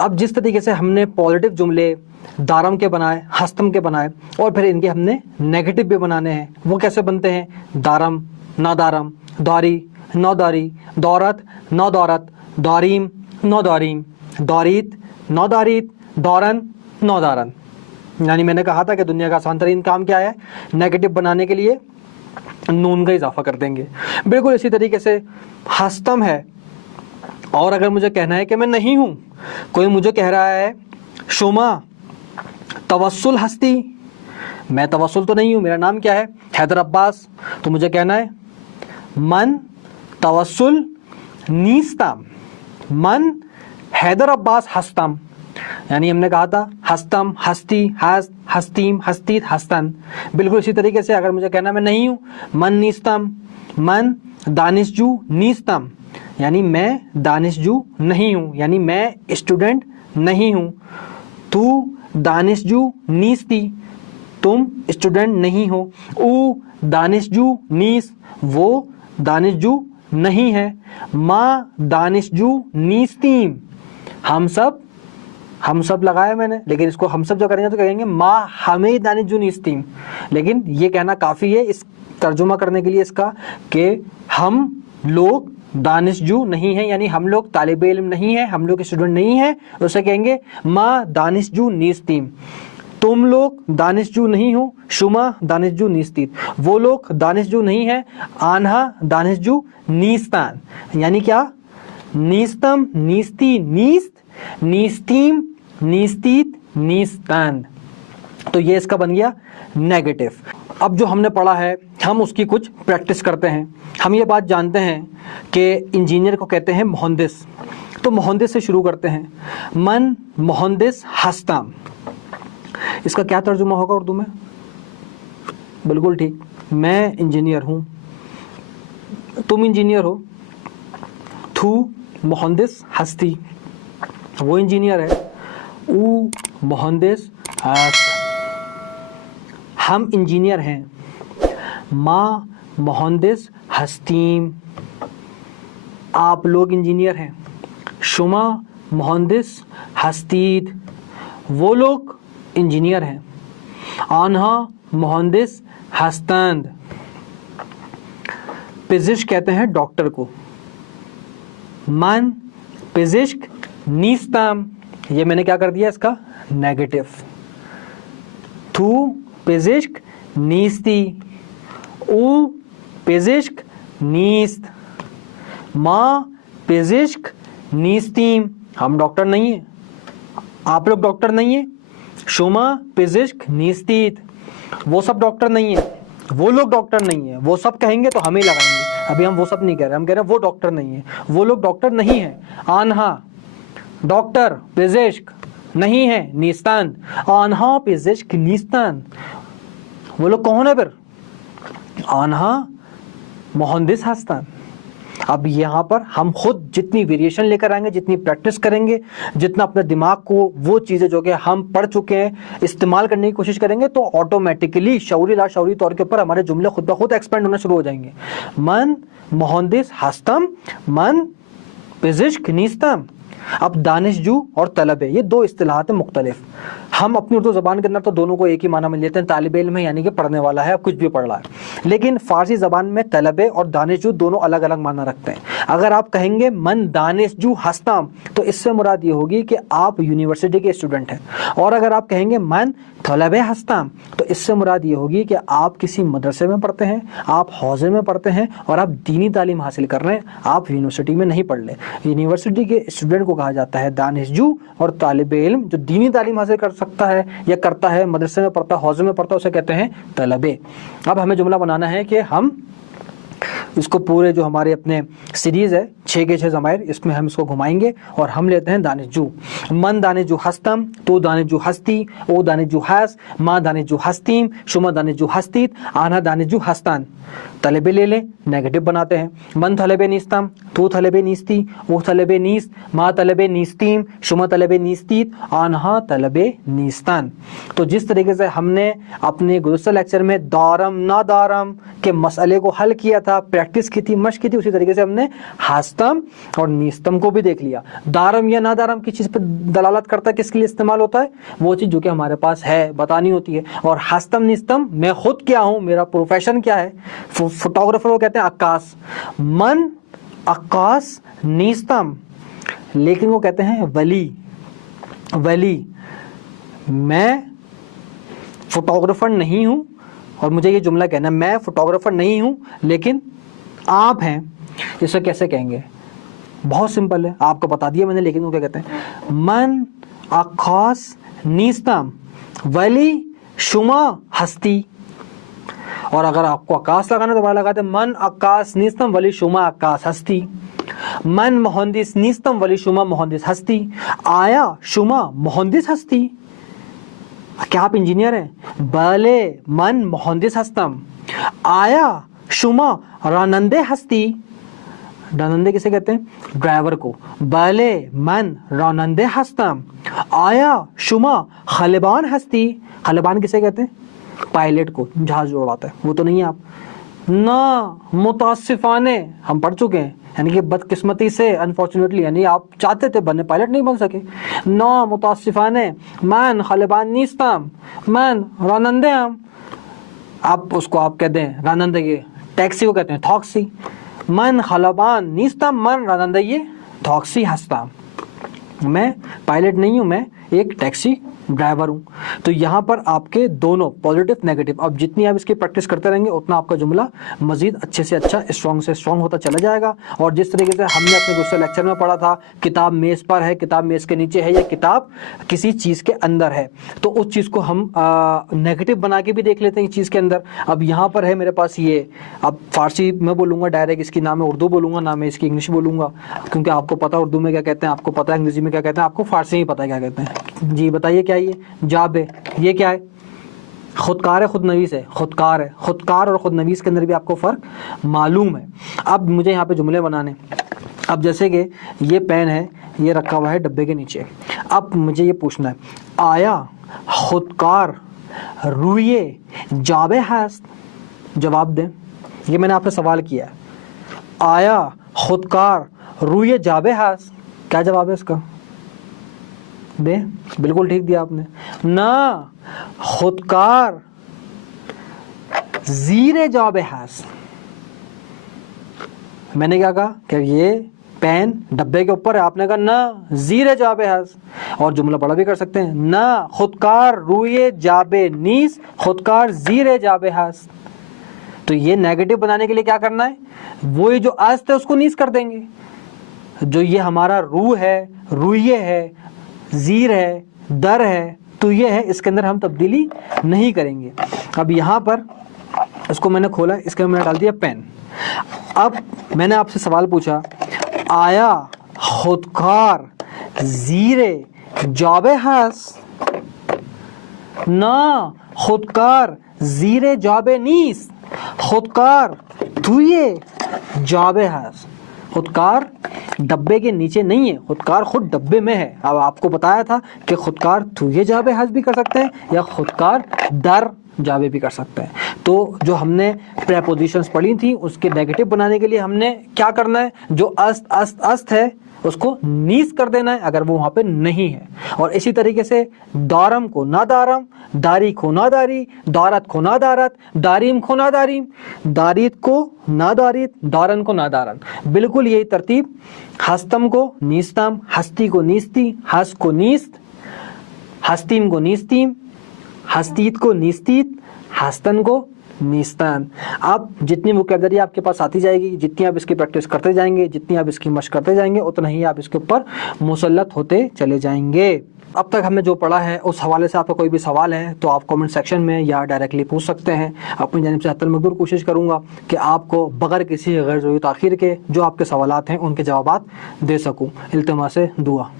अब जिस तरीके से हमने पॉजिटिव जुमले दारम के बनाए, हस्तम के बनाए, और फिर इनके हमने नेगेटिव भी बनाने हैं, वो कैसे बनते हैं? दारम, नादारम, दारी, नौदारी, दौरत, नौदौरत, दारीम, नौदारीम, दौरीत, नौदारीत, दौरन, नौदारन। यानी मैंने कहा था कि दुनिया का आसान तरीन काम क्या है? नेगेटिव बनाने के लिए नून का इजाफा कर देंगे। बिल्कुल इसी तरीके से हस्तम है, और अगर मुझे कहना है कि मैं नहीं हूं, कोई मुझे कह रहा है शुमा तवस्सुल हस्ती, मैं तवस्सुल तो नहीं हूं, मेरा नाम क्या है? हैदर अब्बास, तो मुझे कहना है मन तवस्सुल नीस्तम, मन हैदर अब्बास हस्तम। यानी हमने कहा था हस्तम, हस्ती, हस्त, हस्तीम, हस्तीत, हस्तन। बिल्कुल इसी तरीके से अगर मुझे कहना मैं नहीं हूं, मन नीस्तम, मन दानिशजू नीस्तम, यानी मैं दानिशजू नहीं हूं, यानी मैं स्टूडेंट नहीं हूं। तू दानिशजू नीस्ती, तुम स्टूडेंट नहीं हो। ऊ दानिशजू नीस, वो दानिशजू नहीं है। माँ दानिशजू नीस्तीम, हम सब लगाया मैंने, लेकिन इसको हम सब जो करेंगे तो कहेंगे माँ हमें दानिशजू नीस्तीम। लेकिन ये कहना काफ़ी है इस तर्जुमा करने के लिए इसका कि हम लोग दानिशजू नहीं है, यानी हम लोग तालिबे इल्म नहीं है, हम लोग स्टूडेंट नहीं है, उसे कहेंगे माँ दानिशजू नीस्तीम। तुम लोग दानिशजू नहीं हो, शुमा दानिशजू नीस्तीत, वो लोग दानिशजू नहीं है, आन्हा दानिशजू नीस्तान। यानी क्या? नीस्तम, नीस्ती, नीस्त, नीस्तीम, नीस्तीत, नीस्तान। तो ये इसका बन गया नेगेटिव। अब जो हमने पढ़ा है हम उसकी कुछ प्रैक्टिस करते हैं। हम ये बात जानते हैं कि इंजीनियर को कहते हैं मुहंदिस, तो मुहंदिस से शुरू करते हैं। मन मुहंदिस हस्तम, इसका क्या तर्जुमा होगा उर्दू में? बिल्कुल ठीक, मैं इंजीनियर हूँ, तुम इंजीनियर हो। थू मुहंदिस हस्ती, वो इंजीनियर है। ऊ मुहंदिस हस्त, हम इंजीनियर हैं। माँ मुहंदिस हस्तीम, आप लोग इंजीनियर हैं। शुमा मुहंदिस हस्तीद, वो लोग इंजीनियर हैं। आन्हा मुहंदिस हस्तंद, पिजिश्क कहते हैं डॉक्टर को। मन पिजिश्क नीस्तम, ये मैंने क्या कर दिया इसका? नेगेटिव। थू पिजिश्क नीस्ती, ऊ पिजिश्क नीस्त, माँ पिजिश्क नीस्तीम, हम डॉक्टर नहीं है, आप लोग डॉक्टर नहीं है। शुमा पिजिश्क नीस्तीत, वो सब डॉक्टर नहीं है, वो लोग डॉक्टर नहीं है, वो सब कहेंगे तो हम ही लगाएंगे। अभी हम वो सब नहीं कह रहे, हम कह रहे हैं वो डॉक्टर नहीं है, वो लोग डॉक्टर नहीं है। आन्हा डॉक्टर, पिजिश्क नहीं है, नीस्तान, आन्हा पिजिश्क नीस्तान, वो लोग कौन है फिर? आन्हा मुहंदिस हस्तन। अब यहाँ पर हम खुद जितनी वेरिएशन लेकर आएंगे, जितनी प्रैक्टिस करेंगे, जितना अपने दिमाग को वो चीज़ें जो कि हम पढ़ चुके हैं इस्तेमाल करने की कोशिश करेंगे, तो ऑटोमेटिकली शऊरी लाशऊरी तौर के ऊपर हमारे जुमले खुद ब खुद एक्सपेंड होना शुरू हो जाएंगे। मन मुहंदिस हस्तम, मन पिजिश्क नीस्तम। अब दानिशजू और तलबे, ये दो इस्तिलाहात हैं मुख्तलिफ। हम अपनी उर्दू ज़बान के अंदर तो दोनों को एक ही माना में लेते हैं, तालिब इल्म है यानी कि पढ़ने वाला है, कुछ भी पढ़ रहा है। लेकिन फ़ारसी ज़बान में तलबे और दानिशजू दोनों अलग अलग माना रखते हैं। अगर आप कहेंगे मन दानिशजू हस्तम, तो इससे मुराद ये होगी कि आप यूनिवर्सिटी के स्टूडेंट हैं। और अगर आप कहेंगे मन तलबे हस्तम, तो इससे मुराद ये होगी कि आप किसी मदरसे में पढ़ते हैं, आप हौज़े में पढ़ते हैं और आप दीनी तालीम हासिल कर रहे हैं, आप यूनिवर्सिटी में नहीं पढ़ ले। यूनिवर्सिटी के स्टूडेंट को कहा जाता है दानिशजू, और तालिब इल्म जो दीनी तालीम हासिल कर सकता है या करता है, मदरसे में पढ़ता, हौज़े में पढ़ता, उसे कहते हैं तलबे। अब हमें जुमला बनाना है कि हम इसको पूरे जो हमारे अपने सीरीज़ है 6 के 6 ज़माइर, इसमें हम इसको घुमाएंगे और हम लेते हैं दानिशजू। मन दानिशजू हस्तम, तो दानिशजू हस्ती, ओ दानिशजू हस, माँ दानिशजू हस्तीम, शुमा दानिशजू हस्तीत, आना दानिशजू हस्तान। तलबे ले लें, नेगेटिव बनाते हैं. मन तलबे नीस्ताम, तू तलबे नीस्ती, वो तलबे नीस्त, मा तलबे नीस्तीम, शुमा तलबे नीस्तीत, आनहा तलबे नीस्तान. तो जिस तरीके से हमने अपने गुज़श्ता लेक्चर में दारम ना दारम के मसले को हल किया था, प्रैक्टिस की थी, मश्क की थी, उसी तरीके से हमने हास्तम और नीस्तम को भी देख लिया. दारम या ना दारम किस चीज़ पर दलालत करता है, किसके लिए इस्तेमाल होता है, वो चीज़ जो कि हमारे पास है बतानी होती है. और हास्तम नीस्तम, मैं खुद क्या हूँ, मेरा प्रोफेशन क्या है. फोटोग्राफर को कहते हैं अक्कास, मन अक्कास नीस्तम, लेकिन वो कहते हैं वली. वली, मैं फोटोग्राफर नहीं हूँ, और मुझे ये जुमला कहना है, मैं फोटोग्राफर नहीं हूँ लेकिन आप हैं. इसे कैसे कहेंगे, बहुत सिंपल है, आपको बता दिया मैंने. लेकिन वो क्या कहते हैं, मन अक्कास नीस्तम वली शुमा हस्ती. और अगर आपको अक्कास लगाना तो दोबारा लगाते हैं, मन अक्कास नीस्तम वली शुमा अक्कास हस्ती. मन मोहंदिस नीस्तम वली शुमा मोहंदिस हस्ती. आया शुमा मोहंदिस हस्ती, क्या आप इंजीनियर हैं, भले मन मोहंदिस हस्तम. आया शुमा रानंदे हस्ती. रानंदे किसे कहते हैं, ड्राइवर को. भले मन रानंदे हस्तम. आया शुमा खलेबान हस्ती. खलेबान किसे कहते हैं, पायलट को, जहाज जो उड़ाता है, वो तो नहीं है आप. ना मुतासिफाने, हम पढ़ चुके हैं, यानी कि बदकिस्मती से, अनफॉर्चुनेटली, यानी आप चाहते थे बनने, पायलट नहीं बन सके. ना मुतासिफाने मन खलेबान नीस्ताम मन रानंदे हम. आप उसको आप कहते हैं रानंदे, ये टैक्सी को कहते हैं थॉक्सी. मन खलेबान नीस्ताम मन रानंदे ये थॉक्सी हस्ताम. मैं पायलट नहीं हूँ, मैं एक टैक्सी ड्राइवर हूँ. तो यहाँ पर आपके दोनों पॉजिटिव नेगेटिव, अब जितनी आप इसकी प्रैक्टिस करते रहेंगे उतना आपका जुमला मजीद अच्छे से अच्छा, स्ट्रॉन्ग से स्ट्रॉन्ग होता चला जाएगा. और जिस तरीके से हमने अपने गुज़श्ता लेक्चर में पढ़ा था, किताब मेज़ पर है, किताब मेज़ के नीचे है, या किताब किसी चीज़ के अंदर है, तो उस चीज़ को हम नेगेटिव बना के भी देख लेते हैं इस चीज़ के अंदर. अब यहाँ पर है मेरे पास ये, अब फारसी में बोलूँगा डायरेक्ट, इसकी ना मैं उर्दू बोलूँगा ना मैं इसकी इंग्लिश बोलूँगा, क्योंकि आपको पता उर्दू में क्या कहते हैं, आपको पता है अंग्रेज़ी में क्या कहते हैं, आपको फारसी में पता क्या कहते हैं. जी बताइए क्या ये जाबे, ये क्या है, खुदकार है, खुद नवीस है. खुदकार है, खुदकार और खुद नवीस के अंदर भी आपको फ़र्क मालूम है. अब मुझे यहाँ पे जुमले बनाने, अब जैसे कि ये पेन है, ये रखा हुआ है डब्बे के नीचे. अब मुझे ये पूछना है, आया खुदकार रुए जाबे हस्त. जवाब दें, ये मैंने आपसे सवाल किया है, आया खुदकार रुए जाबे हस्त, क्या जवाब है इसका, दे. बिल्कुल ठीक दिया आपने. ना खुदकार जीरे जाबे हस. मैंने क्या कहा कि ये पेन डब्बे के ऊपर है, आपने कहा ना जीरे जाबे हस. और जुमला बड़ा भी कर सकते हैं, ना खुदकार रुए जाबे नीस खुदकार जीरे जाबे हस. तो ये नेगेटिव बनाने के लिए क्या करना है, वो ये जो अस्त है उसको नीस कर देंगे. जो ये हमारा रू है, रुए है, जीर है, दर है, तो ये है, इसके अंदर हम तब्दीली नहीं करेंगे. अब यहाँ पर इसको मैंने खोला, इसके अंदर मैंने डाल दिया पेन. अब मैंने आपसे सवाल पूछा, आया खुदकार जीरे जाबे हस, ना खुदकार जीरे जाबे नीस खुदकार तुये जाबे हस. खुदकार डब्बे के नीचे नहीं है, खुदकार खुद डब्बे में है. अब आपको बताया था कि खुदकार तुये जाबे हस भी कर सकते हैं या खुदकार दर जाबे भी कर सकते हैं. तो जो हमने प्रेपोजिशंस पढ़ी थी उसके नेगेटिव बनाने के लिए हमने क्या करना है, जो अस्त अस्त अस्त है उसको नीस कर देना है अगर वो वहाँ पे नहीं है. और इसी तरीके से दारम को ना दारम, दारी को ना दारी, दारत को ना दारत, दारीम को ना दारीम, दारीत को ना दारीत, दारन को ना दारन. बिल्कुल यही तरतीब. हस्तम को नीस्तम, हस्ती को नीस्ती, हस को नीस्त, हस्तीम को नीस्तीम, हस्तीत को नीस्तीत, हस्तन को नीस्तान. आप जितनी वोकैबुलरी आपके पास आती जाएगी, जितनी आप इसकी प्रैक्टिस करते जाएंगे, जितनी आप इसकी मशक करते जाएंगे, उतना ही आप इसके ऊपर मुसल्लत होते चले जाएंगे. अब तक हमने जो पढ़ा है उस हवाले से आपका कोई भी सवाल है तो आप कमेंट सेक्शन में या डायरेक्टली पूछ सकते हैं. अपनी जानिब से हत्तल मकदूर कोशिश करूँगा कि आपको बगैर किसी गैर ज़रूरी ताख़ीर के जो आपके सवालात हैं उनके जवाबात दे सकूँ. इल्तिमास दुआ.